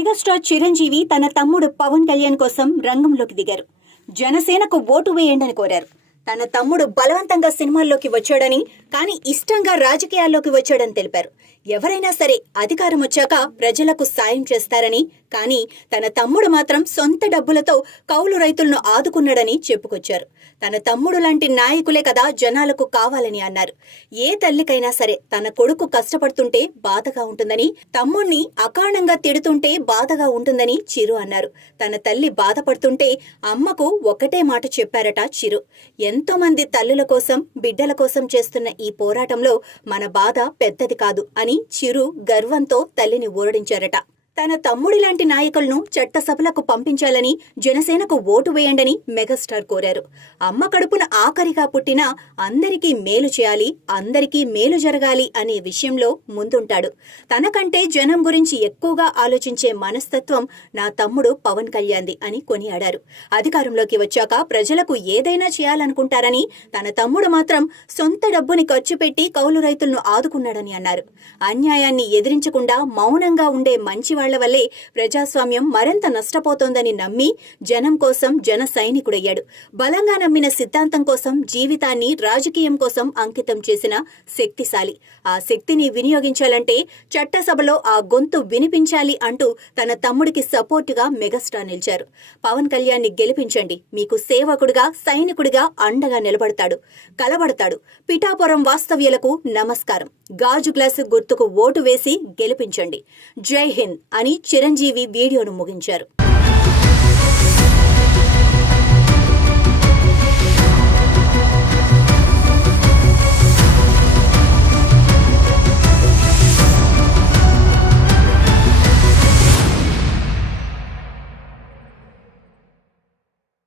Megastar Chiranjeevi తన తమ్ముడు పవన్ కళ్యాణ్ కోసం రంగంలోకి దిగారు. జనసేనకు ఓటు వేయండని కోరారు. తన తమ్ముడు బలవంతంగా సినిమాల్లోకి వచ్చాడని కానీ ఇష్టంగా రాజకీయాల్లోకి వచ్చాడని తెలిపారు. ఎవరైనా సరే అధికారం వచ్చాక ప్రజలకు సాయం చేస్తారని కానీ తన తమ్ముడు మాత్రం సొంత డబ్బులతో కౌలు రైతులను ఆదుకున్నాడని చెప్పుకొచ్చారు. తన తమ్ముడు లాంటి నాయకులే కదా జనాలకు కావాలని అన్నారు. ఏ తల్లికైనా సరే తన కొడుకు కష్టపడుతుంటే బాధగా ఉంటుందని తమ్ముణ్ణి అకారణంగా తిడుతుంటే బాధగా ఉంటుందని చిరు అన్నారు. తన తల్లి బాధపడుతుంటే అమ్మకు ఒకటే మాట చెప్పారట చిరు. ఎంతో మంది తల్లుల కోసం బిడ్డల కోసం చేస్తున్న ఈ పోరాటంలో మన బాధ పెద్దది కాదు అని అని చిరు గర్వంతో తల్లిని ఊరడించారట తన తమ్ముడి లాంటి నాయకులను చట్టసభలకు పంపించాలని జనసేనకు ఓటు వేయండని మెగాస్టార్ కోరారు. అమ్మ కడుపున ఆఖరిగా పుట్టిన అందరికీ మేలు చేయాలి అందరికీ మేలు జరగాలి అనే విషయంలో ముందుంటాడు. తనకంటే జనం గురించి ఎక్కువగా ఆలోచించే మనస్తత్వం నా తమ్ముడు పవన్ కళ్యాణ్ది అని కొనియాడారు. అధికారంలోకి వచ్చాక ప్రజలకు ఏదైనా చేయాలనుకుంటారని తన తమ్ముడు మాత్రం సొంత డబ్బుని ఖర్చు పెట్టి కౌలు రైతులను ఆదుకున్నాడని అన్నారు. అన్యాయాన్ని ఎదిరించకుండా మౌనంగా ఉండే మంచి వాళ్ళ వల్లే ప్రజాస్వామ్యం మరింత నష్టపోతోందని నమ్మి జనం కోసం జన సైనికుడయ్యాడు. బలంగా నమ్మిన సిద్ధాంతం కోసం జీవితాన్ని రాజకీయం కోసం అంకితం చేసిన శక్తిశాలి. ఆ శక్తిని వినియోగించాలంటే చట్టసభలో ఆ గొంతు వినిపించాలి అంటూ తన తమ్ముడికి సపోర్టుగా మెగాస్టార్ నిలిచారు. పవన్ కళ్యాణ్ని గెలిపించండి. మీకు సేవకుడిగా సైనికుడిగా అండగా నిలబడతాడు. కలబడతాడు. పిఠాపురం వాస్తవ్యులకు నమస్కారం. గాజు గ్లాసు గుర్తుకు ఓటు వేసి గెలిపించండి. జై హింద్ అని చిరంజీవి వీడియోను ముగించారు.